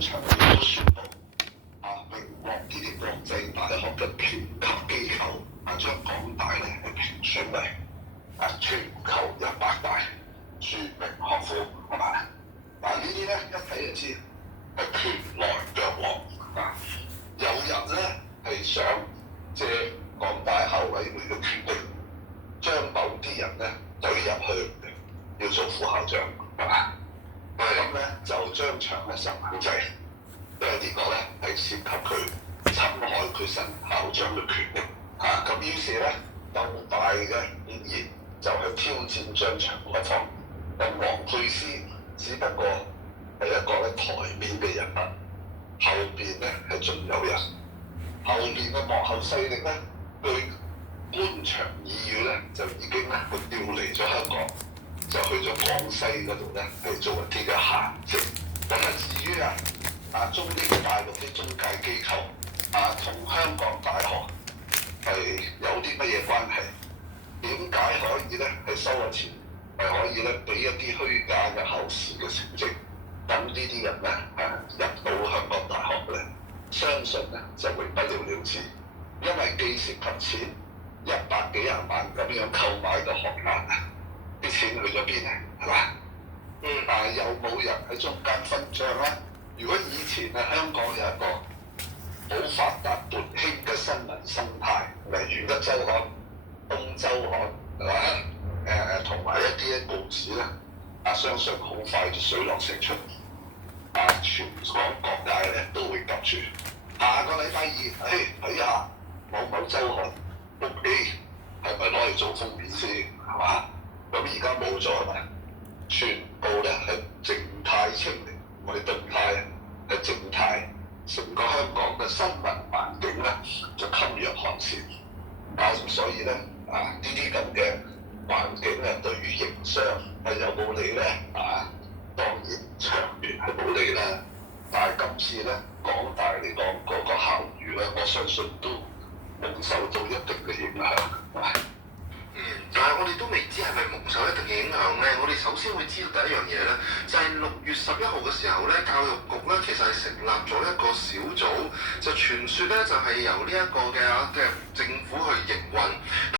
長亦都宣布榮獲呢啲國際大學嘅評級機構將港大咧係評選為全球100大著名學府，係嘛？呢啲咧一睇就知係權來腳往啊！有人咧係想借港大校委會嘅權力，將某啲人咧懟入去要做副校長，係嘛？咁咧就將場咧受限制，因為呢個咧係涉及佢侵害佢新校長嘅權力咁於是咧鬥大嘅顯然就係挑戰張翔嗰方。咁王沛詩只不過係一個咧台面嘅人物，後邊咧係仲有人，後邊嘅幕後勢力咧，據官場耳語咧就已經咧佢調離咗香港，就去咗廣西嗰度咧係做一啲嘅閒職。咁至於中英大陸啲中介機構同香港大學係有啲乜嘢關係？點解可以咧係收咗錢，係可以咧俾一啲虛假嘅考試嘅成績，等呢啲人咧入到香港大學咧，相信咧就會不了了之，因為既涉及錢100幾廿萬咁樣購買嘅學額，啲錢去咗邊啊？係嘛？但係又冇人喺中間分帳啦。如果以前香港有一個好發達勃興嘅新聞生態，例如《壹週刊》、《東週刊》，係嘛？同埋一啲報紙咧，相信好快就水落石出。全港各界咧都會及住。下個禮拜2，睇下某某週刊報機係咪攞嚟做封面先，係嘛？咁而家冇咗啦，全部咧係靜態清零，唔係動態，係靜態。成個香港嘅新聞環境咧就噤若寒蟬。咁所以咧呢啲咁嘅環境咧對於營商係有冇利咧？當然長遠係冇利啦。但係今次咧港大嚟講嗰個校譽咧，我相信都蒙受到一定嘅影響。但係我哋都未知係咪蒙受一定嘅影響咧。我哋首先會知道第一樣嘢咧，就係6月11號嘅時候咧，教育局咧其實係成立咗一個小組，就傳說咧就係由呢一個嘅政府去營運。